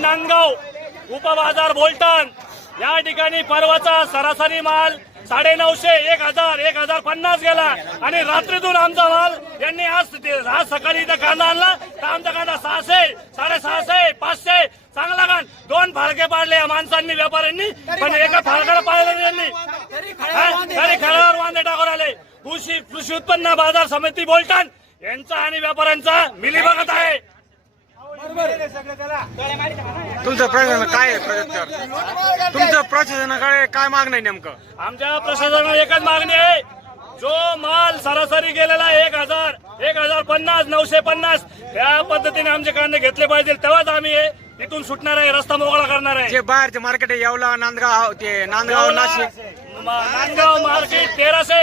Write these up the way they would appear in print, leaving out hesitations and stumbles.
नांदगाव उपबाजार बोलतान या ठिकाणी परवाचा सरासरी माल 950, 1000, 1050 गेला आणि रात्रीतून आमचा माल यांनी आज सकाळी इथं कांदा आणला तर आमचा कांदा 600, 650, 500 चांगला कांदा. 2 फाळके पाडले या माणसांनी व्यापाऱ्यांनी, पण एका फाळकाला पाडलं यांनी. तरी खळावर वांदे टाकून आले. कृषी उत्पन्न बाजार समिती बोलतान यांचा आणि व्यापाऱ्यांचा मिलीभगत आहे. तुमचं प्रशासन काय आहे? तुमचं प्रशासनाकडे काय मागणं आहे नेमकं? आमच्या प्रशासनाला एकच मागणी आहे, जो माल सरासरी गेलेला 1000, 1050, 950 त्या पद्धतीने आमचे कांदे घेतले पाहिजे, तेव्हाच आम्ही इथून सुटणार आहे, रस्ता मोकळा करणार आहे. जे बाहेरचे मार्केट आहे येवला, नांदगाव, ते नांदगाव, नाशिक, नांदगाव मार्केट 1300,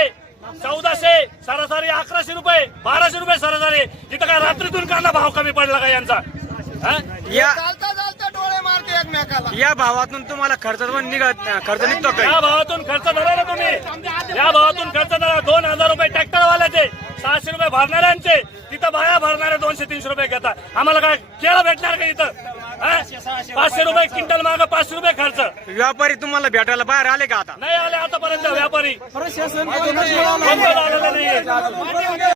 1400 सरासरी, 1100 रुपये, 1200 रुपये सरासरी. इथं काय रात्रीतून कांदा भाव कमी पडला का यांचा? या भावातून तुम्हाला खर्च निघतो का? या भावातून खर्च धरा ना तुम्ही, या भावातून खर्च धरा. 2000 रुपये ट्रॅक्टरवाल्याचे, 600 रुपये भरणाऱ्यांचे, तिथं बाया भरणारे 200-300 रुपये घेतात. आम्हाला काय केळं भेटणार का इथं? 500 रुपये क्विंटल माग 500 रुपये खर्च. व्यापारी तुम्हाला भेटायला बाहेर आले का? आता नाही आले आतापर्यंत व्यापारी, आलेले नाहीये.